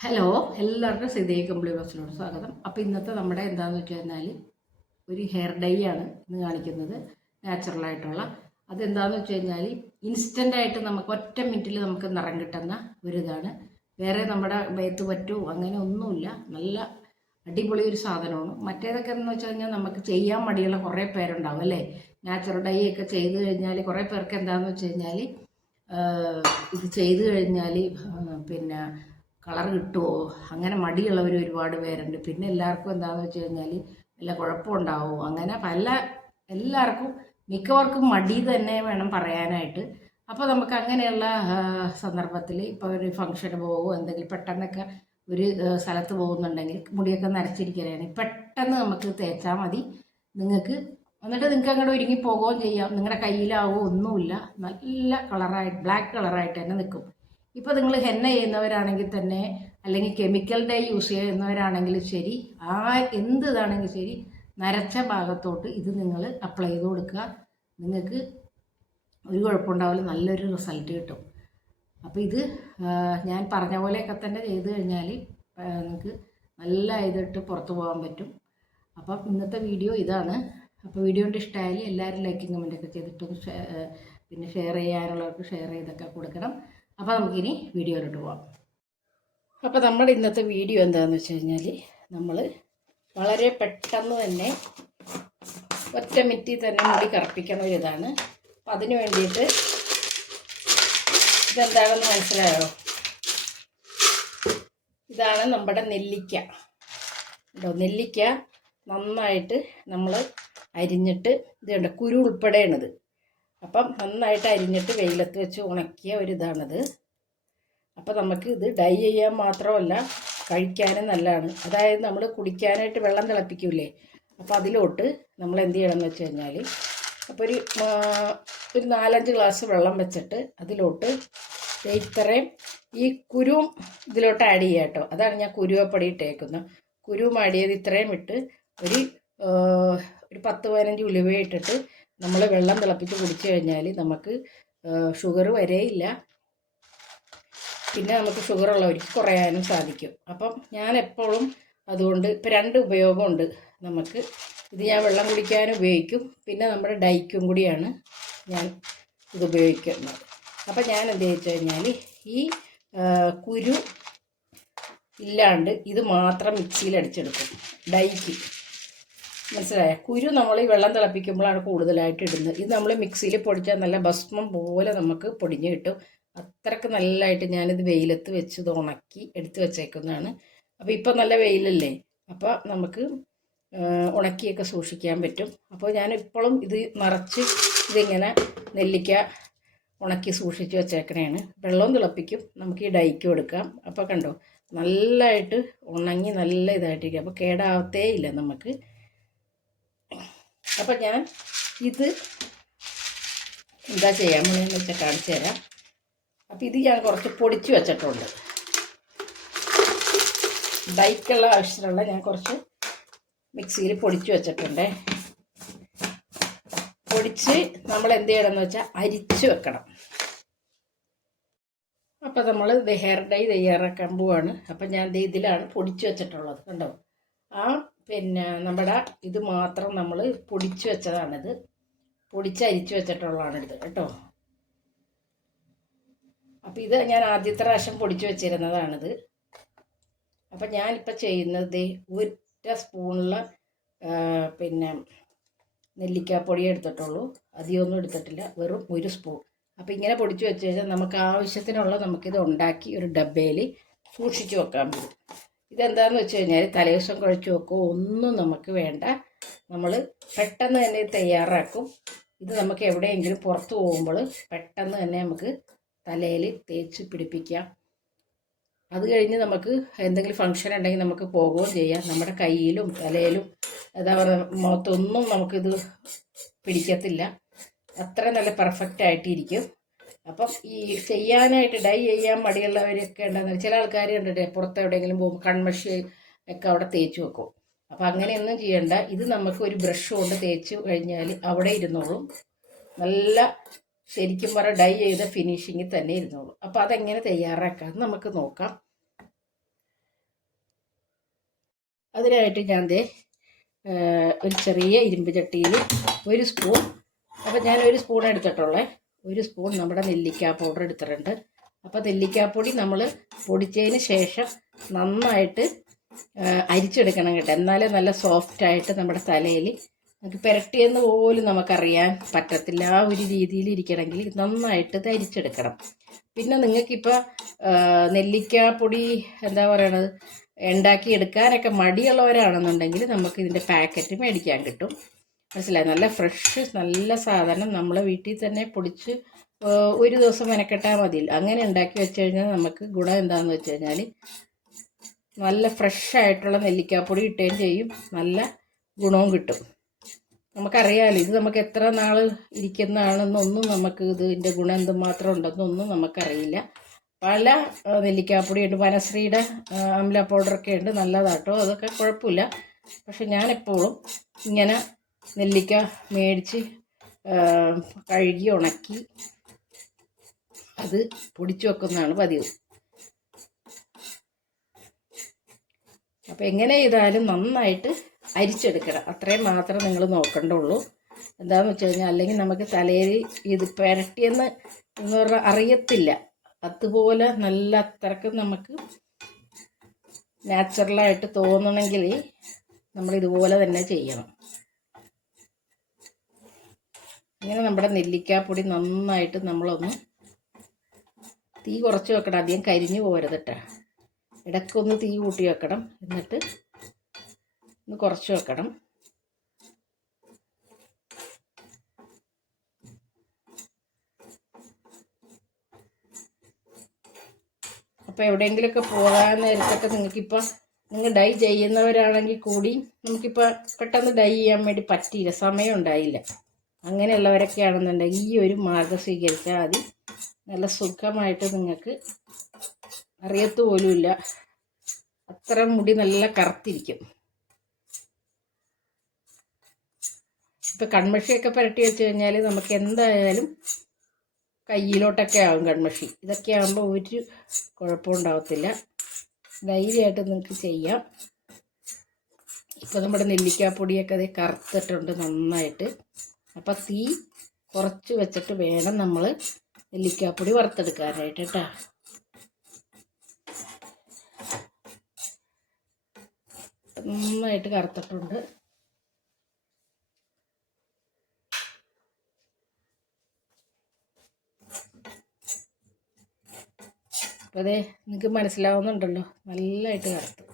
Hello എല്ലാവർക്കും സിതേ കമ്പിളി ബസ്സിലോട് സ്വാഗതം. അപ്പോൾ ഇന്നത്തെ നമ്മുടെ എന്താണെന്ന് വെച്ച് കഴിഞ്ഞാൽ ഒരു ഹെയർ ഡൈ ആണ് ഇന്ന് കാണിക്കുന്നത്. നാച്ചുറലായിട്ടുള്ള അതെന്താണെന്ന് വെച്ച് കഴിഞ്ഞാൽ ഇൻസ്റ്റന്റ് ആയിട്ട് നമുക്ക് ഒറ്റ മിനിറ്റിൽ നമുക്ക് നിറം കിട്ടുന്ന ഒരു ഇതാണ് വേറെ നമ്മുടെ ബേത്ത് പറ്റുമോ അങ്ങനെ ഒന്നുമില്ല. നല്ല അടിപൊളി ഒരു സാധനമാണ്. മറ്റേതൊക്കെ എന്ന് വെച്ച് കഴിഞ്ഞാൽ നമുക്ക് ചെയ്യാൻ മടിയുള്ള കുറേ പേരുണ്ടാവും അല്ലേ? നാച്ചുറൽ ഡൈ ഒക്കെ ചെയ്ത് കഴിഞ്ഞാൽ കുറേ പേർക്ക് എന്താണെന്ന് വെച്ച് കഴിഞ്ഞാൽ ഇത് ചെയ്ത് കഴിഞ്ഞാൽ പിന്നെ കളർ കിട്ടുമോ അങ്ങനെ മടിയുള്ളവർ ഒരുപാട് പേരുണ്ട്. പിന്നെ എല്ലാവർക്കും എന്താണെന്ന് വെച്ച് കഴിഞ്ഞാൽ വല്ല കുഴപ്പമുണ്ടാവും അങ്ങനെ പല എല്ലാവർക്കും മിക്കവർക്കും മടി തന്നെ വേണം പറയാനായിട്ട്. അപ്പോൾ നമുക്ക് അങ്ങനെയുള്ള സന്ദർഭത്തിൽ ഇപ്പോൾ ഒരു ഫംഗ്ഷന് പോകുമോ എന്തെങ്കിലും പെട്ടെന്നൊക്കെ ഒരു സ്ഥലത്ത് പോകുന്നുണ്ടെങ്കിൽ മുടിയൊക്കെ നരച്ചിരിക്കുകയാണ് പെട്ടെന്ന് നമുക്ക് തേച്ചാൽ മതി. നിങ്ങൾക്ക് എന്നിട്ട് നിങ്ങൾക്ക് അങ്ങോട്ട് ഒരുങ്ങി പോകുകയും ചെയ്യാം. നിങ്ങളുടെ കയ്യിലാവുമോ ഒന്നുമില്ല. നല്ല കളറായിട്ട് ബ്ലാക്ക് കളറായിട്ട് തന്നെ നിൽക്കും ഇപ്പോൾ നിങ്ങൾ ഹെന്ന ചെയ്യുന്നവരാണെങ്കിൽ തന്നെ അല്ലെങ്കിൽ കെമിക്കൽ ഡൈ യൂസ് ചെയ്യുന്നവരാണെങ്കിൽ ശരി ആ എന്ത് ഇതാണെങ്കിലും ശരി നരച്ച ഭാഗത്തോട്ട് ഇത് നിങ്ങൾ അപ്ലൈ ചെയ്ത് കൊടുക്കുക. നിങ്ങൾക്ക് ഒരു കുഴപ്പമുണ്ടാവില്ല നല്ലൊരു റിസൾട്ട് കിട്ടും. അപ്പോൾ ഇത് ഞാൻ പറഞ്ഞ പോലെയൊക്കെ തന്നെ ചെയ്ത് കഴിഞ്ഞാൽ നിങ്ങൾക്ക് നല്ല ഇതിട്ട് പുറത്തു പോകാൻ പറ്റും. അപ്പം ഇന്നത്തെ വീഡിയോ ഇതാണ്. അപ്പോൾ വീഡിയോ കൊണ്ട് ഇഷ്ടമായാലും എല്ലാവരും ലൈക്കും കമന്റൊക്കെ ചെയ്തിട്ടും പിന്നെ ഷെയർ ചെയ്യാനുള്ളവർക്ക് ഷെയർ ചെയ്തൊക്കെ കൊടുക്കണം. അപ്പോൾ നമുക്കിനി വീഡിയോയിലോട്ട് പോകാം അപ്പോൾ നമ്മുടെ ഇന്നത്തെ വീഡിയോ എന്താണെന്ന് വെച്ച് കഴിഞ്ഞാൽ നമ്മൾ വളരെ പെട്ടെന്ന് തന്നെ ഒറ്റ മിറ്റി തന്നെ മുടി കറുപ്പിക്കണ ഒരു ഇതാണ്. അപ്പം അതിന് വേണ്ടിയിട്ട് ഇതെന്താണെന്ന് മനസ്സിലായോ? ഇതാണ് നമ്മുടെ നെല്ലിക്ക. കേട്ടോ നെല്ലിക്ക നന്നായിട്ട് നമ്മൾ അരിഞ്ഞിട്ട് ഇത് കണ്ടോ? കുരു ഉൾപ്പെടെയാണിത്. അപ്പം നന്നായിട്ട് അരിഞ്ഞിട്ട് വെയിലത്ത് വെച്ച് ഉണക്കിയ ഒരു ഇതാണിത് അപ്പം നമുക്ക് ഇത് ഡൈ ചെയ്യാൻ മാത്രമല്ല കഴിക്കാനും നല്ലതാണ്. അതായത് നമ്മൾ കുടിക്കാനായിട്ട് വെള്ളം തിളപ്പിക്കൂലേ അപ്പോൾ അതിലോട്ട് നമ്മൾ എന്ത് ചെയ്യണം എന്ന് വെച്ച് കഴിഞ്ഞാൽ അപ്പോൾ ഒരു ഒരു നാലഞ്ച് ഗ്ലാസ് വെള്ളം വെച്ചിട്ട് അതിലോട്ട് ഇത്രയും ഈ കുരുവും ഇതിലോട്ട് ആഡ് ചെയ്യുക കേട്ടോ. അതാണ് ഞാൻ കുരുവപ്പടി ഇട്ടേക്കുന്നത്. കുരുവും ആഡ് ചെയ്ത് ഇത്രയും ഇട്ട് ഒരു ഒരു പത്ത് പതിനഞ്ച് ഉലുവ ഇട്ടിട്ട് നമ്മൾ വെള്ളം തിളപ്പിച്ച് കുടിച്ചു കഴിഞ്ഞാൽ നമുക്ക് ഷുഗർ വരെയില്ല പിന്നെ നമുക്ക് ഷുഗർ ഉള്ളവർക്ക് കുറയാനും സാധിക്കും. അപ്പം ഞാൻ എപ്പോഴും അതുകൊണ്ട് ഇപ്പം രണ്ട് ഉപയോഗമുണ്ട് നമുക്ക്. ഇത് ഞാൻ വെള്ളം കുടിക്കാനും ഉപയോഗിക്കും. പിന്നെ നമ്മുടെ ഡൈക്കും കൂടിയാണ് ഞാൻ ഇത് ഉപയോഗിക്കുന്നത്. അപ്പം ഞാൻ എന്ത് ചോദിച്ചു കഴിഞ്ഞാൽ ഈ കുരു ഇല്ലാണ്ട് ഇത് മാത്രം മിക്സിയിൽ അടിച്ചെടുക്കും ഡൈക്ക്. മനസ്സിലായ? കുരു നമ്മൾ ഈ വെള്ളം തിളപ്പിക്കുമ്പോഴാണ് കൂടുതലായിട്ട് ഇടുന്നത്. ഇത് നമ്മൾ മിക്സിയിൽ പൊടിച്ചാൽ നല്ല ഭസ്മം പോലെ നമുക്ക് പൊടിഞ്ഞ് കിട്ടും. അത്രയ്ക്ക് നല്ലതായിട്ട് ഞാനിത് വെയിലത്ത് വെച്ച് ഇത് ഉണക്കി എടുത്ത് വെച്ചേക്കുന്നതാണ്. അപ്പോൾ ഇപ്പം നല്ല വെയിലല്ലേ? അപ്പോൾ നമുക്ക് ഉണക്കിയൊക്കെ സൂക്ഷിക്കാൻ പറ്റും. അപ്പോൾ ഞാൻ ഇപ്പോഴും ഇത് നിറച്ച് ഇതിങ്ങനെ നെല്ലിക്ക ഉണക്കി സൂക്ഷിച്ച് വെച്ചേക്കണേണ്. വെള്ളവും തിളപ്പിക്കും. നമുക്ക് ഈ ഡൈക്ക് എടുക്കാം. അപ്പോൾ കണ്ടോ? നല്ലതായിട്ട് ഉണങ്ങി നല്ല ഇതായിട്ടിരിക്കും. അപ്പോൾ കേടാവത്തേ ഇല്ല നമുക്ക്. അപ്പം ഞാൻ ഇത് എന്താ ചെയ്യാൻ പോണെന്ന് വെച്ചാൽ കാണിച്ചു തരാം. അപ്പം ഇത് ഞാൻ കുറച്ച് പൊടിച്ച് വെച്ചിട്ടുണ്ട്. ഡൈക്കുള്ള ആവശ്യത്തിനുള്ള ഞാൻ കുറച്ച് മിക്സിയിൽ പൊടിച്ച് വെച്ചിട്ടുണ്ട്. പൊടിച്ച് നമ്മൾ എന്ത് ചെയ്യണമെന്ന് വെച്ചാൽ അരിച്ച് വെക്കണം. അപ്പം നമ്മൾ ഹെയർ ഡൈ തയ്യാറാക്കാൻ പോവാണ്. അപ്പം ഞാൻ ഇതിലാണ് പൊടിച്ച് വെച്ചിട്ടുള്ളത്. കണ്ടോ? ആ പിന്നെ നമ്മുടെ ഇത് മാത്രം നമ്മൾ പൊടിച്ചു വെച്ചതാണിത്. പൊടിച്ച് അരിച്ച് വെച്ചിട്ടുള്ളതാണ് ഇത് കേട്ടോ. അപ്പം ഇത് ഞാൻ ആദ്യത്തെ പ്രാവശ്യം പൊടിച്ചു വെച്ചിരുന്നതാണിത്. അപ്പം ഞാനിപ്പോൾ ചെയ്യുന്നത് ഒറ്റ സ്പൂണിൽ പിന്നെ നെല്ലിക്കാപ്പൊടി എടുത്തിട്ടുള്ളൂ. അധികമൊന്നും എടുത്തിട്ടില്ല. വെറും ഒരു സ്പൂൺ. അപ്പോൾ ഇങ്ങനെ പൊടിച്ചു വെച്ച് കഴിഞ്ഞാൽ നമുക്ക് ആവശ്യത്തിനുള്ള നമുക്കിത് ഉണ്ടാക്കി ഒരു ഡബ്ബയിൽ സൂക്ഷിച്ചു വെക്കാൻ പറ്റും. ഇതെന്താന്ന് വെച്ച് കഴിഞ്ഞാൽ തലേദിവസം കുഴച്ച് വെക്കുകയോ ഒന്നും നമുക്ക് വേണ്ട. നമ്മൾ പെട്ടെന്ന് തന്നെ തയ്യാറാക്കും. ഇത് നമുക്ക് എവിടെയെങ്കിലും പുറത്ത് പോകുമ്പോൾ പെട്ടെന്ന് തന്നെ നമുക്ക് തലയിൽ തേച്ച് പിടിപ്പിക്കാം. അത് കഴിഞ്ഞ് നമുക്ക് എന്തെങ്കിലും ഫംഗ്ഷൻ ഉണ്ടെങ്കിൽ നമുക്ക് പോകുകയും ചെയ്യാം. നമ്മുടെ കയ്യിലും തലയിലും എന്താ പറയുക മുഖത്തൊന്നും നമുക്കിത് പിടിക്കത്തില്ല. അത്ര നല്ല പെർഫെക്റ്റ് ആയിട്ടിരിക്കും. അപ്പം ഈ ചെയ്യാനായിട്ട് ഡൈ ചെയ്യാൻ മടിയുള്ളവരൊക്കെ ഉണ്ടെന്ന് ചില ആൾക്കാർ കണ്ടിട്ട് പുറത്ത് എവിടെയെങ്കിലും പോകുമ്പോൾ കൺമഷി ഒക്കെ അവിടെ തേച്ച് വെക്കും. അപ്പം അങ്ങനെയൊന്നും ചെയ്യണ്ട. ഇത് നമുക്ക് ഒരു ബ്രഷ് കൊണ്ട് തേച്ച് കഴിഞ്ഞാൽ അവിടെ ഇരുന്നോളും. നല്ല ശരിക്കും പറ ഡൈ ചെയ്ത ഫിനിഷിങ്ങിൽ തന്നെ ഇരുന്നോളും. അപ്പോൾ അതെങ്ങനെ തയ്യാറാക്കാം നമുക്ക് നോക്കാം. അതിനായിട്ട് ഞാൻ ദേ ഒരു ചെറിയ ഇരുമ്പ് ചട്ടിയിൽ ഒരു സ്പൂൺ. അപ്പോൾ ഞാൻ ഒരു സ്പൂൺ എടുത്തിട്ടുള്ളേ. ഒരു സ്പൂൺ നമ്മുടെ നെല്ലിക്കാ പൗഡർ എടുത്തിട്ടുണ്ട്. അപ്പോൾ നെല്ലിക്കാപ്പൊടി നമ്മൾ പൊടിച്ചതിന് ശേഷം നന്നായിട്ട് അരിച്ചെടുക്കണം കേട്ടോ. എന്നാലേ നല്ല സോഫ്റ്റ് ആയിട്ട് നമ്മുടെ തലയിൽ നമുക്ക് പുരട്ടിയെന്ന് പോലും നമുക്കറിയാൻ പറ്റത്തില്ല. ആ ഒരു രീതിയിൽ ഇരിക്കണമെങ്കിൽ നന്നായിട്ട് ഇത് പിന്നെ നിങ്ങൾക്കിപ്പോൾ നെല്ലിക്കാപ്പൊടി എന്താ പറയണത്? ഉണ്ടാക്കി എടുക്കാനൊക്കെ മടിയുള്ളവരാണെന്നുണ്ടെങ്കിൽ നമുക്ക് ഇതിന്റെ പാക്കറ്റ് മേടിക്കാൻ കിട്ടും. മനസ്സിലായി? നല്ല ഫ്രഷ് നല്ല സാധനം നമ്മളെ വീട്ടിൽ തന്നെ പൊടിച്ച് ഒരു ദിവസം മെനക്കെട്ടാൽ മതി. അങ്ങനെ ഉണ്ടാക്കി വെച്ച് കഴിഞ്ഞാൽ നമുക്ക് ഗുണം എന്താണെന്ന് വെച്ച് കഴിഞ്ഞാൽ നല്ല ഫ്രഷ് ആയിട്ടുള്ള നെല്ലിക്കാപ്പൊടി ഇട്ടുകയും ചെയ്യും. നല്ല ഗുണവും കിട്ടും. നമുക്കറിയാമല്ലോ ഇത് നമുക്ക് എത്ര നാൾ ഇരിക്കുന്നതാണെന്നൊന്നും നമുക്ക് ഇതിന്റെ ഗുണം എന്തുമാത്രം ഉണ്ടെന്നൊന്നും നമുക്കറിയില്ല. പല നെല്ലിക്കാപ്പൊടിയുണ്ട് വനശ്രീയുടെ അമല പൗഡറൊക്കെ ഉണ്ട്. നല്ലതാട്ടോ. അതൊക്കെ കുഴപ്പമില്ല. പക്ഷെ ഞാനെപ്പോഴും ഇങ്ങനെ നെല്ലിക്ക മേടിച്ച് കഴുകി ഉണക്കി അത് പൊടിച്ചു വെക്കുന്നതാണ് പതിവ്. അപ്പോൾ എങ്ങനെ ചെയ്താലും നന്നായിട്ട് അരിച്ചെടുക്കണം. അത്രയും മാത്രം നിങ്ങൾ നോക്കണ്ടുള്ളൂ. എന്താണെന്ന് വെച്ച് കഴിഞ്ഞാൽ അല്ലെങ്കിൽ നമുക്ക് തലയിൽ ഇത് പുരട്ടിയെന്ന് എന്ന് പറഞ്ഞാൽ അറിയത്തില്ല. അതുപോലെ നല്ല അത്രയ്ക്ക് നമുക്ക് നാച്ചുറലായിട്ട് തോന്നണമെങ്കിൽ നമ്മൾ ഇതുപോലെ തന്നെ ചെയ്യണം. ഇങ്ങനെ നമ്മുടെ നെല്ലിക്കാപ്പൊടി നന്നായിട്ട് നമ്മളൊന്ന് തീ കുറച്ച് വെക്കണം. അധികം കരിഞ്ഞു കേട്ടോ ഇടയ്ക്കൊന്ന് തീ കൂട്ടി വെക്കണം. എന്നിട്ട് ഒന്ന് കുറച്ച് വെക്കണം. അപ്പോൾ എവിടെയെങ്കിലുമൊക്കെ പോകാൻ നേരത്തൊക്കെ നിങ്ങൾക്കിപ്പോൾ നിങ്ങൾ ഡൈ ചെയ്യുന്നവരാണെങ്കിൽ കൂടി നമുക്കിപ്പോൾ പെട്ടെന്ന് ഡൈ ചെയ്യാൻ വേണ്ടി പറ്റിയില്ല. സമയം ഉണ്ടായില്ല. അങ്ങനെയുള്ളവരൊക്കെ ആണെന്നുണ്ടെങ്കിൽ ഈ ഒരു മാർഗം സ്വീകരിച്ചാൽ മതി. നല്ല സുഖമായിട്ട് നിങ്ങൾക്ക് അറിയത്തു പോലുമില്ല അത്ര മുടി നല്ല കറുത്തിരിക്കും. ഇപ്പം കൺമഷിയൊക്കെ പുരട്ടി വെച്ച് കഴിഞ്ഞാൽ നമുക്ക് എന്തായാലും കയ്യിലോട്ടൊക്കെ ആകും കൺമഷി. ഇതൊക്കെ ആകുമ്പോൾ ഒരു കുഴപ്പവും ഉണ്ടാവത്തില്ല. ധൈര്യമായിട്ട് നിങ്ങൾക്ക് ചെയ്യാം. ഇപ്പോൾ നമ്മുടെ നെല്ലിക്കാപ്പൊടിയൊക്കെ അത് കറുത്തിട്ടുണ്ട് നന്നായിട്ട്. അപ്പം തീ കുറച്ച് വെച്ചിട്ട് വേണം നമ്മൾ നെല്ലിക്കാപ്പൊടി വറുത്തെടുക്കാനായിട്ട് കേട്ടോ നന്നായിട്ട് കറുത്തിട്ടുണ്ട്. അപ്പോൾ അതെ നിങ്ങൾക്ക് മനസ്സിലാവുന്നുണ്ടല്ലോ നല്ലതായിട്ട് കറുത്തു.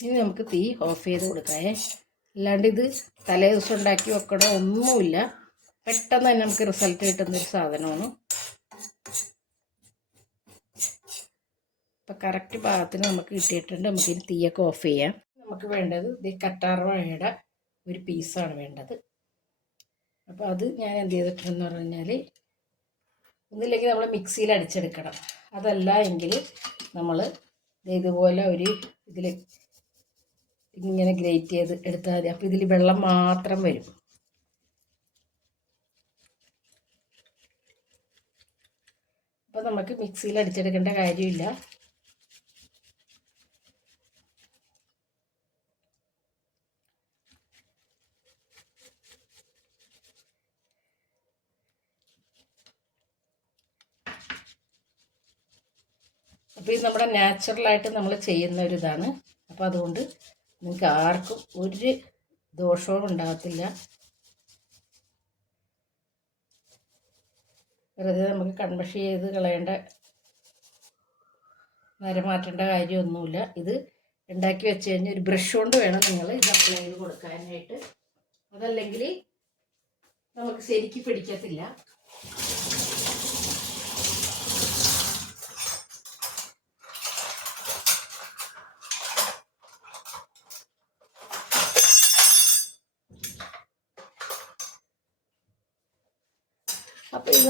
ഇനി നമുക്ക് തീ ഓഫ് ചെയ്ത് കൊടുക്കാമേ അല്ലാണ്ട് ഇത് തലേ ദിവസം ഉണ്ടാക്കി വെക്കണോ ഒന്നുമില്ല. പെട്ടെന്ന് തന്നെ നമുക്ക് റിസൾട്ട് കിട്ടുന്നൊരു സാധനമാണ്. ഇപ്പം കറക്റ്റ് പാകത്തിന് നമുക്ക് കിട്ടിയിട്ടുണ്ട്. നമുക്ക് ഇനി തീയൊക്കെ ഓഫ് ചെയ്യാം. നമുക്ക് വേണ്ടത് ഇത് കറ്റാർവാഴയുടെ ഒരു പീസാണ് വേണ്ടത്. അപ്പോൾ അത് ഞാൻ എന്ത് ചെയ്തിട്ടുണ്ടെന്ന് പറഞ്ഞു കഴിഞ്ഞാൽ ഒന്നില്ലെങ്കിൽ നമ്മൾ മിക്സിയിൽ അടിച്ചെടുക്കണം. അതല്ല എങ്കിൽ നമ്മൾ ഇതുപോലെ ഒരു ഇതിൽ ഇങ്ങനെ ഗ്രേറ്റ് ചെയ്ത് എടുത്താൽ മതി. അപ്പോൾ ഇതിൽ വെള്ളം മാത്രം വരും. അപ്പോൾ നമുക്ക് മിക്സിയിൽ അടിച്ചെടുക്കേണ്ട കാര്യമില്ല. അപ്പോൾ ഇത് നമ്മുടെ നാച്ചുറലായിട്ട് നമ്മൾ ചെയ്യുന്ന ഒരു ഇതാണ്. അപ്പോൾ അതുകൊണ്ട് നിങ്ങൾക്ക് ആർക്കും ഒരു ദോഷവും ഉണ്ടാകത്തില്ല. വെറുതെ നമുക്ക് കൺമഷി ചെയ്ത് കളയേണ്ട നേരെ മാറ്റേണ്ട കാര്യമൊന്നുമില്ല. ഇത് ഉണ്ടാക്കി വെച്ച് കഴിഞ്ഞാൽ ഒരു ബ്രഷ് കൊണ്ട് വേണം നിങ്ങൾ ഇത് അപ്ലൈ ചെയ്ത് കൊടുക്കാനായിട്ട്. അതല്ലെങ്കിൽ നമുക്ക് ശരിക്ക് പിടിക്കത്തില്ല.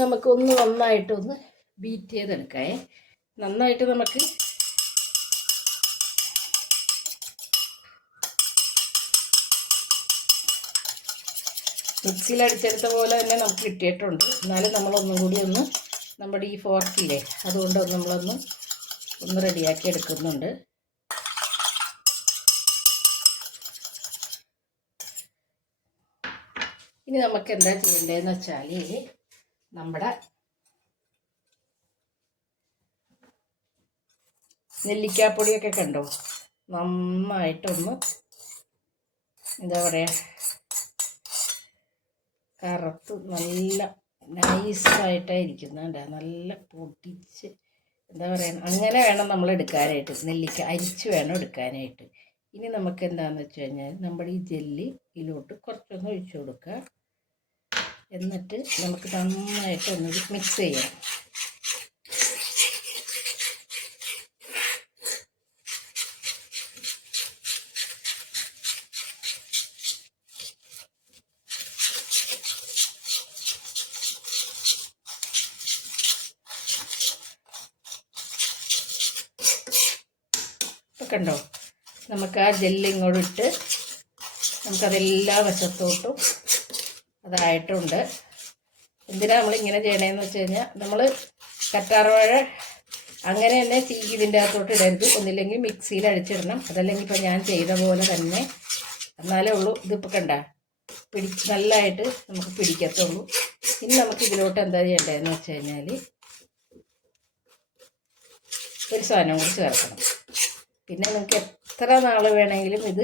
നമുക്കൊന്ന് നന്നായിട്ടൊന്ന് ബീറ്റ് ചെയ്തെടുക്കാം. നന്നായിട്ട് നമുക്ക് മിക്സിയിൽ അടിച്ചെടുത്ത പോലെ തന്നെ നമുക്ക് കിട്ടിയിട്ടുണ്ട്. എന്നാലും നമ്മളൊന്നും കൂടി ഒന്ന് നമ്മുടെ ഈ ഫോർക്കില്ലേ അതുകൊണ്ട് നമ്മളൊന്ന് ഒന്ന് റെഡിയാക്കി എടുക്കുന്നുണ്ട്. ഇനി നമുക്ക് എന്താ ചെയ്യേണ്ടതെന്ന് വെച്ചാൽ നമ്മുടെ നെല്ലിക്കാപ്പൊടിയൊക്കെ കണ്ടോ? നന്നായിട്ടൊന്ന് എന്താ പറയുക കറുത്ത് നല്ല നൈസായിട്ടായിരിക്കുന്നുണ്ട് നല്ല പൊടിച്ച് എന്താ പറയുക അങ്ങനെ വേണം നമ്മൾ എടുക്കാനായിട്ട്. നെല്ലിക്ക അരിച്ച് വേണം എടുക്കാനായിട്ട്. ഇനി നമുക്ക് എന്താണെന്ന് വെച്ച് കഴിഞ്ഞാൽ നമ്മുടെ ഈ ജെല്ലി ഇതിലോട്ട് കുറച്ചൊന്ന് ഒഴിച്ചു കൊടുക്കുക. എന്നിട്ട് നമുക്ക് നന്നായിട്ട് ഒന്ന് മിക്സ് ചെയ്യാം. കണ്ടോ? നമുക്ക് ആ ജെല്ലിങ്ങോട്ടിട്ട് നമുക്കതെല്ലാ വശത്തോട്ടും അതായിട്ടുണ്ട്. എന്തിനാണ് നമ്മൾ ഇങ്ങനെ ചെയ്യണേന്ന് വെച്ച് കഴിഞ്ഞാൽ നമ്മൾ കറ്റാർവാഴ അങ്ങനെ തന്നെ തീ ഇതിന്റെ അകത്തോട്ട് ഇടരുത്. ഒന്നില്ലെങ്കിൽ മിക്സിയിൽ അടിച്ചിടണം. അതല്ലെങ്കിൽ ഇപ്പം ഞാൻ ചെയ്ത പോലെ തന്നെ എന്നാലേ ഉള്ളൂ. ഇതിപ്പോൾ കണ്ട പിടി നല്ലതായിട്ട് നമുക്ക് പിടിക്കത്തുള്ളൂ. ഇനി നമുക്ക് ഇതിലോട്ട് എന്താ ചെയ്യേണ്ടതെന്ന് വെച്ച് കഴിഞ്ഞാൽ ഒരു സാധനം കൂടി ചേർക്കണം. പിന്നെ നിങ്ങൾക്ക് എത്ര നാൾ വേണമെങ്കിലും ഇത്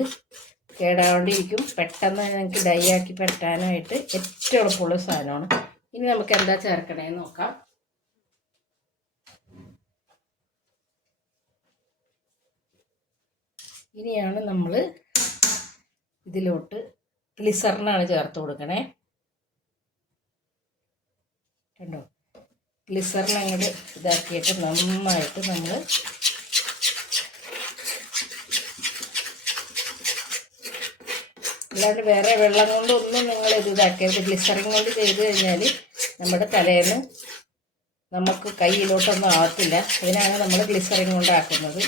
കേടാണ്ടിരിക്കും പെട്ടെന്ന് നിങ്ങൾക്ക് ഡൈ ആക്കി പെട്ടാനായിട്ട് ഏറ്റവും എളുപ്പമുള്ള സാധനമാണ്. ഇനി നമുക്ക് എന്താ ചേർക്കണേന്ന് നോക്കാം. ഇനിയാണ് നമ്മൾ ഇതിലോട്ട് ഗ്ലിസറിനാണ് ചേർത്ത് കൊടുക്കണേ. കണ്ടോ? ഗ്ലിസറിൻ അങ്ങോട്ട് ഇതാക്കിയിട്ട് നന്നായിട്ട് നമ്മൾ അല്ലാണ്ട് വേറെ വെള്ളം കൊണ്ടൊന്നും നിങ്ങൾ ഇത് ഇതാക്കരുത്. ഗ്ലിസറിൻ കൊണ്ട് ചെയ്ത് കഴിഞ്ഞാൽ നമ്മുടെ തലേന്ന് നമുക്ക് കയ്യിലോട്ടൊന്നും ആകത്തില്ല അതിനാണ് നമ്മൾ ഗ്ലിസറിൻ കൊണ്ടാക്കുന്നത്.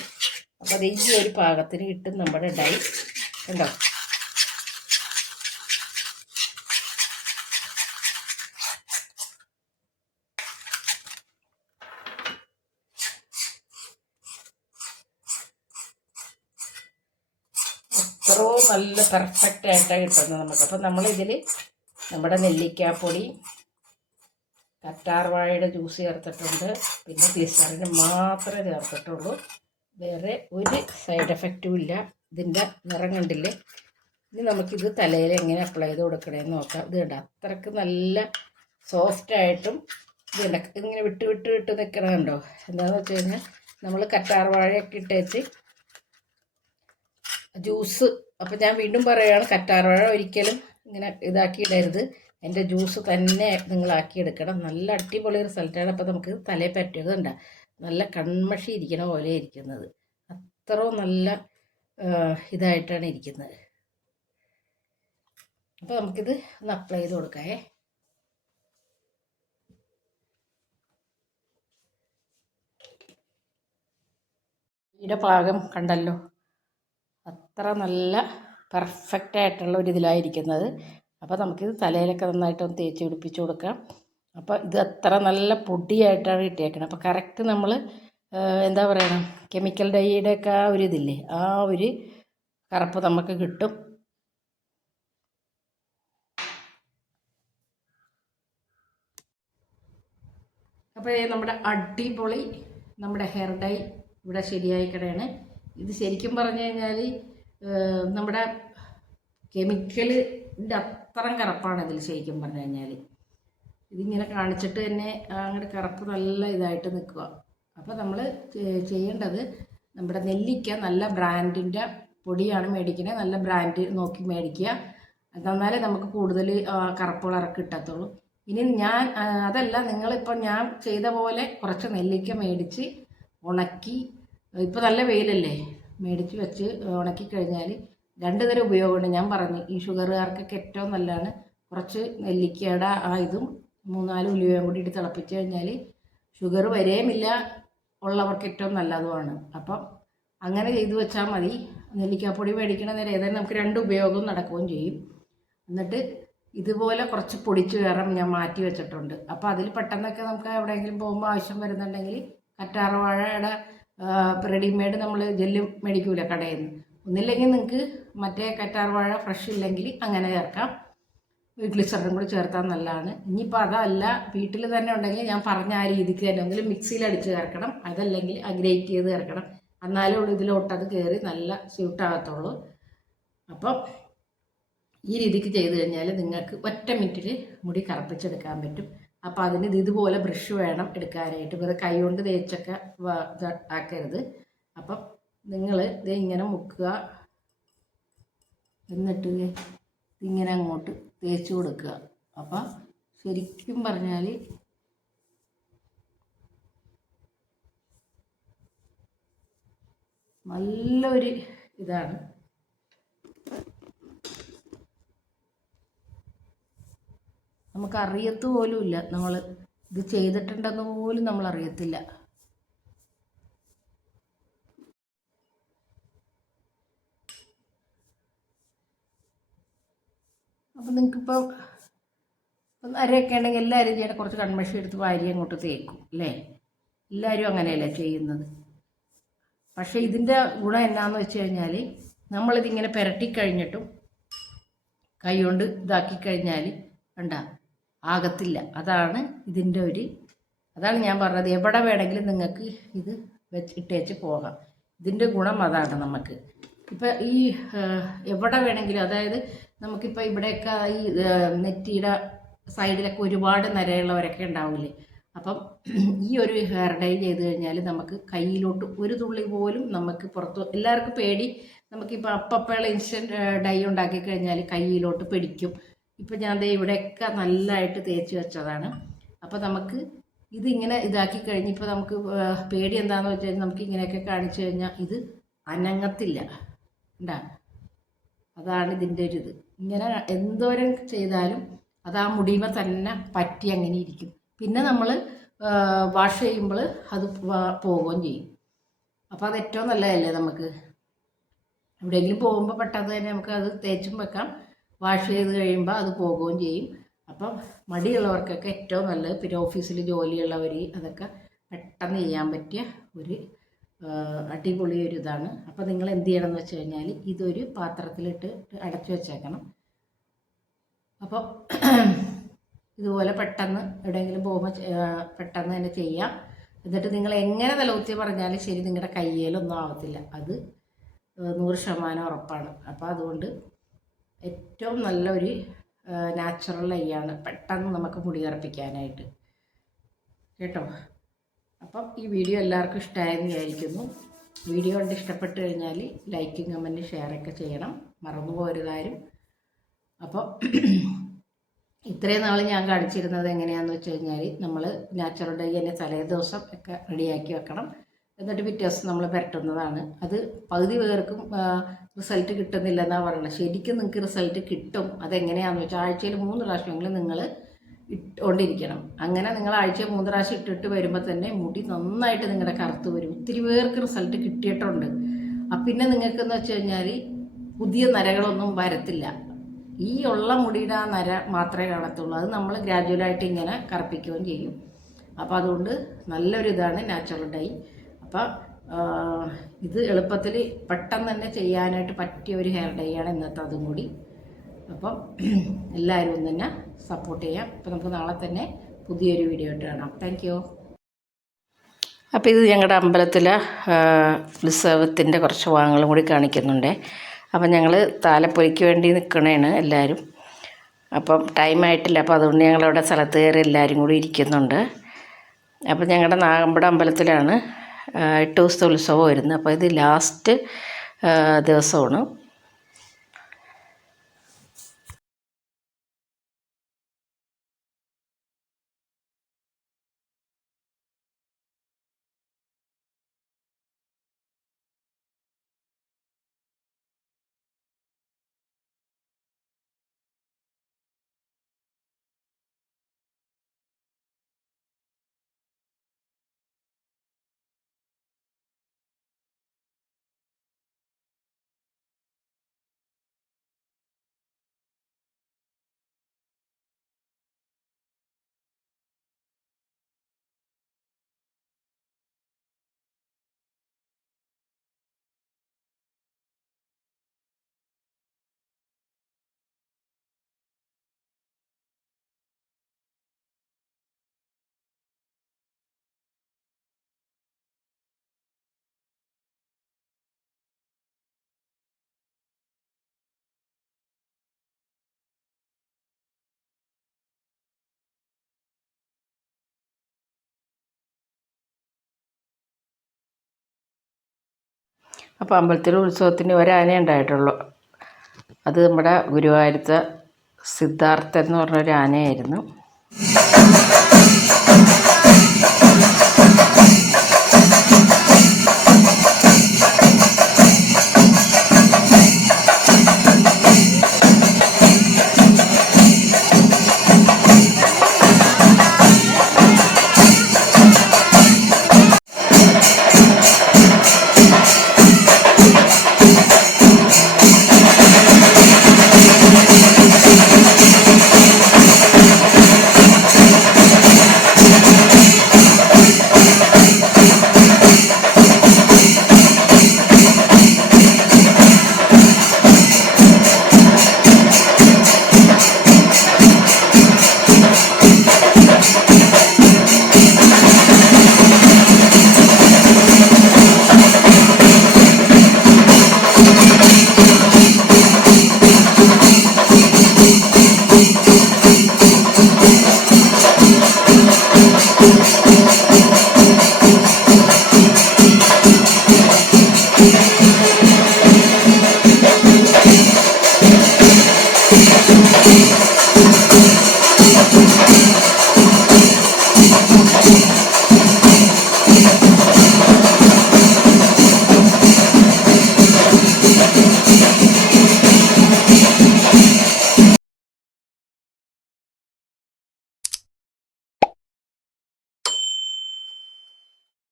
അപ്പോൾ അത് ഈ ഒരു പാകത്തിന് കിട്ടും നമ്മുടെ ഡൈ. കണ്ടോ അത്രയും നല്ല പെർഫെക്റ്റ് ആയിട്ടാണ് കിട്ടുന്നത് നമുക്ക്. അപ്പം നമ്മളിതിൽ നമ്മുടെ നെല്ലിക്കാപ്പൊടി കറ്റാർവാഴയുടെ ജ്യൂസ് ചേർത്തിട്ടുണ്ട്. പിന്നെ ഗ്ലിസറിന് മാത്രമേ ചേർത്തിട്ടുള്ളൂ. വേറെ ഒരു സൈഡ് എഫക്റ്റും ഇല്ല. ഇതിന്റെ നിറം കണ്ടില്ലേ? ഇനി നമുക്കിത് തലയിൽ എങ്ങനെ അപ്ലൈ ചെയ്ത് കൊടുക്കണമെന്ന് നോക്കാം. ഇത് അത്രയ്ക്ക് നല്ല സോഫ്റ്റായിട്ടും ഇത് കണ്ട? ഇങ്ങനെ വിട്ട് വിട്ട് വിട്ട് നിൽക്കണമുണ്ടോ എന്താണെന്ന് വെച്ച് കഴിഞ്ഞാൽ നമ്മൾ കറ്റാർവാഴയൊക്കെ ഇട്ടേച്ച് ജ്യൂസ് അപ്പം ഞാൻ വീണ്ടും പറയുകയാണ് കറ്റാർവാഴ ഒരിക്കലും ഇങ്ങനെ ഇതാക്കി ഇടരുത് എന്റെ ജ്യൂസ് തന്നെ നിങ്ങളാക്കിയെടുക്കണം നല്ല അടിപൊളി റിസൾട്ടാണ് അപ്പോൾ നമുക്ക് തലയിൽ പറ്റിയത് നല്ല കൺമഷി ഇരിക്കണ പോലെ ഇരിക്കുന്നത്. അത്ര നല്ല ഇതായിട്ടാണ് ഇരിക്കുന്നത്. അപ്പോൾ നമുക്കിത് ഒന്ന് അപ്ലൈ ചെയ്ത് കൊടുക്കാമേ ഈടെ പാകം കണ്ടല്ലോ. അത്ര നല്ല പെർഫെക്റ്റ് ആയിട്ടുള്ള ഒരു ഇതിലായിരിക്കുന്നത്. അപ്പോൾ നമുക്കിത് തലയിലൊക്കെ നന്നായിട്ട് ഒന്ന് തേച്ച് പിടിപ്പിച്ച് കൊടുക്കാം. അപ്പോൾ ഇത് അത്ര നല്ല പൊടിയായിട്ടാണ് കിട്ടിയേക്കുന്നത് അപ്പോൾ കറക്റ്റ് നമ്മൾ എന്താ പറയണം കെമിക്കൽ ഡൈയുടെ ഒക്കെ ആ ഒരു ഇതില്ലേ ആ ഒരു കറുപ്പ് നമുക്ക് കിട്ടും. അപ്പോൾ നമ്മുടെ അടിപൊളി നമ്മുടെ ഹെയർ ഡൈ ഇവിടെ ശരിയായി കിടയാണ് ഇത് ശരിക്കും പറഞ്ഞു കഴിഞ്ഞാൽ നമ്മുടെ കെമിക്കലിന്റെ അത്രയും കറുപ്പാണ് ഇതിൽ ശരിക്കും പറഞ്ഞു കഴിഞ്ഞാൽ ഇതിങ്ങനെ കാണിച്ചിട്ട് തന്നെ അങ്ങോട്ട് കറുപ്പ് നല്ല ഇതായിട്ട് നിൽക്കുക അപ്പോൾ നമ്മൾ ചെയ്യേണ്ടത് നമ്മുടെ നെല്ലിക്ക നല്ല ബ്രാൻഡിന്റെ പൊടിയാണ് മേടിക്കുന്നത് നല്ല ബ്രാൻഡ് നോക്കി മേടിക്കുക. എന്നാലേ നമുക്ക് കൂടുതൽ കറുപ്പ് കളർ കിട്ടത്തുള്ളൂ. ഇനി ഞാൻ അതല്ല നിങ്ങളിപ്പോൾ ഞാൻ ചെയ്ത പോലെ കുറച്ച് നെല്ലിക്ക മേടിച്ച് ഉണക്കി ഇപ്പോൾ നല്ല വെയിലല്ലേ? മേടിച്ച് വെച്ച് ഉണക്കി കഴിഞ്ഞാൽ രണ്ട് തരം ഉപയോഗമുണ്ട്. ഞാൻ പറഞ്ഞു ഈ ഷുഗറുകാർക്കൊക്കെ ഏറ്റവും നല്ലതാണ് കുറച്ച് നെല്ലിക്കയുടെ ആ ഇതും മൂന്നാൽ ഉലുവയും കൂടി ഇട്ട് തിളപ്പിച്ച് കഴിഞ്ഞാൽ ഷുഗർ വരെയുമില്ല ഉള്ളവർക്ക് ഏറ്റവും നല്ലതുമാണ്. അപ്പം അങ്ങനെ ചെയ്തു വെച്ചാൽ മതി. നെല്ലിക്കാപ്പൊടി മേടിക്കണ നേരം ഏതായാലും നമുക്ക് രണ്ട് ഉപയോഗവും നടക്കുകയും ചെയ്യും. എന്നിട്ട് ഇതുപോലെ കുറച്ച് പൊടിച്ച് വേറെ ഞാൻ മാറ്റി വെച്ചിട്ടുണ്ട്. അപ്പോൾ അതിൽ പെട്ടെന്നൊക്കെ നമുക്ക് എവിടെയെങ്കിലും പോകുമ്പോൾ ആവശ്യം വരുന്നുണ്ടെങ്കിൽ കറ്റാർവാഴയുടെ റെഡിമെയ്ഡ് നമ്മൾ ജെല്ല് മേടിക്കൂല കടയിൽ നിന്ന് ഒന്നില്ലെങ്കിൽ നിങ്ങൾക്ക് മറ്റേ കറ്റാർവാഴ ഫ്രഷ് ഇല്ലെങ്കിൽ അങ്ങനെ ചേർക്കാം. ഗ്ലിസറിനും കൂടി ചേർത്താൽ നല്ലതാണ്. ഇനിയിപ്പോൾ അതല്ല വീട്ടിൽ തന്നെ ഉണ്ടെങ്കിൽ ഞാൻ പറഞ്ഞ ആ രീതിക്ക് തന്നെ ഒന്നിലും മിക്സിയിൽ അടിച്ച് ചേർക്കണം. അതല്ലെങ്കിൽ ആ ഗ്രേറ്റ് ചെയ്ത് ചേർക്കണം. എന്നാലേ ഉള്ളൂ അത് കയറി നല്ല സ്യൂട്ടാകത്തുള്ളൂ അപ്പം ഈ രീതിക്ക് ചെയ്ത് കഴിഞ്ഞാൽ നിങ്ങൾക്ക് ഒറ്റ മിനിറ്റിൽ മുടി കറുപ്പിച്ചെടുക്കാൻ പറ്റും. അപ്പോൾ അതിന് ഇത് ഇതുപോലെ ബ്രഷ് വേണം എടുക്കാനായിട്ട്. വെറുതെ കൈ കൊണ്ട് തേച്ചൊക്കെ ആക്കരുത്. അപ്പം നിങ്ങൾ ഇത് ഇങ്ങനെ മുക്കുക. എന്നിട്ട് ഇങ്ങനെ അങ്ങോട്ട് തേച്ച് കൊടുക്കുക. അപ്പം ശരിക്കും പറഞ്ഞാൽ നല്ലൊരു ഇതാണ്. നമുക്ക് അറിയത്ത് പോലും ഇല്ല നമ്മൾ ഇത് ചെയ്തിട്ടുണ്ടെന്ന് പോലും നമ്മൾ അറിയത്തില്ല അപ്പം നിങ്ങൾക്കിപ്പോൾ അരയൊക്കെ ഉണ്ടെങ്കിൽ എല്ലാവരും ചെയ്യണ കുറച്ച് കൺമഷി എടുത്ത് വാരി അങ്ങോട്ട് തേക്കും അല്ലേ? എല്ലാവരും അങ്ങനെയല്ലേ ചെയ്യുന്നത്? പക്ഷേ ഇതിന്റെ ഗുണം എന്നാന്ന് വെച്ച് കഴിഞ്ഞാൽ നമ്മളിതിങ്ങനെ പുരട്ടി കഴിഞ്ഞിട്ടും കൈ കൊണ്ട് ഇതാക്കി കഴിഞ്ഞാൽ കണ്ട ആകത്തില്ല. അതാണ് ഇതിന്റെ ഒരു അതാണ് ഞാൻ പറഞ്ഞത്. എവിടെ വേണമെങ്കിലും നിങ്ങൾക്ക് ഇത് വെച്ച് ഇട്ടേച്ച് പോകാം. ഇതിന്റെ ഗുണം അതാണ് നമുക്ക്. ഇപ്പം ഈ എവിടെ വേണമെങ്കിലും അതായത് നമുക്കിപ്പോൾ ഇവിടെയൊക്കെ ഈ നെറ്റിയുടെ സൈഡിലൊക്കെ ഒരുപാട് നരയുള്ളവരൊക്കെ ഉണ്ടാവില്ലേ? അപ്പം ഈ ഒരു ഹെയർ ഡൈ ചെയ്ത് കഴിഞ്ഞാൽ നമുക്ക് കയ്യിലോട്ട് ഒരു തുള്ളി പോലും നമുക്ക് പുറത്ത് എല്ലാവർക്കും പേടി. നമുക്കിപ്പോൾ അപ്പപ്പോൾ ഇൻസ്റ്റന്റ് ഡൈ ഉണ്ടാക്കി കഴിഞ്ഞാൽ കയ്യിലോട്ട് പിടിക്കും. ഇപ്പം ഞാൻ ദേ ഇവിടെയൊക്കെ നല്ലതായിട്ട് തേച്ച് വെച്ചതാണ്. അപ്പോൾ നമുക്ക് ഇതിങ്ങനെ ഇതാക്കി കഴിഞ്ഞ് ഇപ്പോൾ നമുക്ക് പേടി എന്താണെന്ന് വെച്ച് കഴിഞ്ഞാൽ നമുക്ക് ഇങ്ങനെയൊക്കെ കാണിച്ചു കഴിഞ്ഞാൽ ഇത് അനങ്ങത്തില്ല. ഉണ്ടാ അതാണ് ഇതിന്റെ ഒരു ഇത്. ഇങ്ങനെ എന്തോരം ചെയ്താലും അത് ആ മുടിമ തന്നെ പറ്റി അങ്ങനെ ഇരിക്കും. പിന്നെ നമ്മൾ വാഷ് ചെയ്യുമ്പോൾ അത് പോവുകയും ചെയ്യും. അപ്പോൾ അത് ഏറ്റവും നല്ലതല്ലേ നമുക്ക്? എവിടെയെങ്കിലും പോകുമ്പോൾ പെട്ടെന്ന് തന്നെ നമുക്ക് അത് തേച്ചും വെക്കാം. വാഷ് ചെയ്ത് കഴിയുമ്പോൾ അത് പോകുകയും ചെയ്യും. അപ്പം മടിയുള്ളവർക്കൊക്കെ ഏറ്റവും നല്ലത് പിന്നെ ഓഫീസിൽ ജോലിയുള്ളവർ അതൊക്കെ പെട്ടെന്ന് ചെയ്യാൻ പറ്റിയ ഒരു അടിപൊളി ഒരു ഇതാണ്. അപ്പോൾ നിങ്ങൾ എന്ത് ചെയ്യണം എന്ന് വെച്ച് കഴിഞ്ഞാൽ ഇതൊരു പാത്രത്തിലിട്ട് അടച്ചു വെച്ചേക്കണം. അപ്പോൾ ഇതുപോലെ പെട്ടെന്ന് എവിടെയെങ്കിലും പോകുമ്പോൾ പെട്ടെന്ന് തന്നെ ചെയ്യാം. എന്നിട്ട് നിങ്ങൾ എങ്ങനെ തലകുത്തി പറഞ്ഞാലും ശരി നിങ്ങളുടെ കയ്യിലൊന്നും ആവത്തില്ല. അത് നൂറ് ശതമാനം ഉറപ്പാണ്. അപ്പോൾ അതുകൊണ്ട് ഏറ്റവും നല്ലൊരു നാച്ചുറൽ ഐയാണ് പെട്ടെന്ന് നമുക്ക് മുടി കറുപ്പിക്കാനായിട്ട്. കേട്ടോ? അപ്പം ഈ വീഡിയോ എല്ലാവർക്കും ഇഷ്ടമായെന്ന് വിചാരിക്കുന്നു. വീഡിയോ കണ്ട് ഇഷ്ടപ്പെട്ട് കഴിഞ്ഞാൽ ലൈക്കും കമന്റും ഷെയറൊക്കെ ചെയ്യണം. മറന്നു പോരുതാരും അപ്പോൾ ഇത്രയും നാൾ ഞാൻ കാണിച്ചിരുന്നത് എങ്ങനെയാണെന്ന് വെച്ച് കഴിഞ്ഞാൽ നമ്മൾ നാച്ചുറൽ ഡൈ തന്നെ തലേ ദിവസം ഒക്കെ റെഡിയാക്കി വെക്കണം. എന്നിട്ട് പിറ്റേ ദിവസം നമ്മൾ പുരട്ടുന്നതാണ്. അത് പകുതി പേർക്കും റിസൾട്ട് കിട്ടുന്നില്ല എന്നാണ് പറയുന്നത്. ശരിക്കും നിങ്ങൾക്ക് റിസൾട്ട് കിട്ടും. അതെങ്ങനെയാണെന്ന് വെച്ചാൽ ആഴ്ചയിൽ മൂന്ന് പ്രാവശ്യമെങ്കിലും നിങ്ങൾ ഇട്ടുകൊണ്ടിരിക്കണം അങ്ങനെ നിങ്ങൾ ആഴ്ചയിൽ മൂന്ന് പ്രാവശ്യം ഇട്ടിട്ട് വരുമ്പോൾ തന്നെ മുടി നന്നായിട്ട് നിങ്ങളുടെ കറുത്ത് വരും. ഒത്തിരി പേർക്ക് റിസൾട്ട് കിട്ടിയിട്ടുണ്ട്. അപ്പം പിന്നെ നിങ്ങൾക്കെന്ന് വെച്ച് കഴിഞ്ഞാൽ പുതിയ നരകളൊന്നും വരത്തില്ല. ഈ ഉള്ള മുടിയുടെ ആ നര മാത്രമേ കാണത്തുള്ളൂ. അത് നമ്മൾ ഗ്രാജുവലായിട്ട് ഇങ്ങനെ കറുപ്പിക്കുകയും ചെയ്യും. അപ്പോൾ അതുകൊണ്ട് നല്ലൊരു ഇതാണ് നാച്ചുറൽ ഡൈ അപ്പോൾ ഇത് എളുപ്പത്തിൽ പെട്ടെന്ന് തന്നെ ചെയ്യാനായിട്ട് പറ്റിയ ഒരു ഹെയർ ഡൈ ആണ് ഇന്നത്തെ അതും കൂടി. അപ്പം എല്ലാവരും ഒന്ന് തന്നെ സപ്പോർട്ട് ചെയ്യാം. അപ്പം നമുക്ക് നാളെ തന്നെ പുതിയൊരു വീഡിയോ ആയിട്ട് കാണാം. താങ്ക് യു അപ്പോൾ ഇത് ഞങ്ങളുടെ അമ്പലത്തിലെ ഉത്സവത്തിന്റെ കുറച്ച് ഭാഗങ്ങളും കൂടി കാണിക്കുന്നുണ്ട്. അപ്പം ഞങ്ങൾ താലപ്പൊലിക്ക് വേണ്ടി നിൽക്കണേണ് എല്ലാവരും. അപ്പം ടൈം ആയിട്ടില്ല. അപ്പോൾ അതുകൊണ്ട് ഞങ്ങളവിടെ സ്ഥലത്ത് കയറി എല്ലാവരും കൂടി ഇരിക്കുന്നുണ്ട്. അപ്പം ഞങ്ങളുടെ നാഗമ്പട അമ്പലത്തിലാണ് എട്ട് ദിവസത്തെ ഉത്സവം വരുന്നത് അപ്പോൾ ഇത് ലാസ്റ്റ് ദിവസമാണ്. അപ്പോൾ അമ്പലത്തിൽ ഉത്സവത്തിന് ഒരാനേ ഉണ്ടായിട്ടുള്ളൂ. അത് നമ്മുടെ ഗുരുവായൂരത്തെ സിദ്ധാർത്ഥൻ എന്ന് പറഞ്ഞൊരു ആനയായിരുന്നു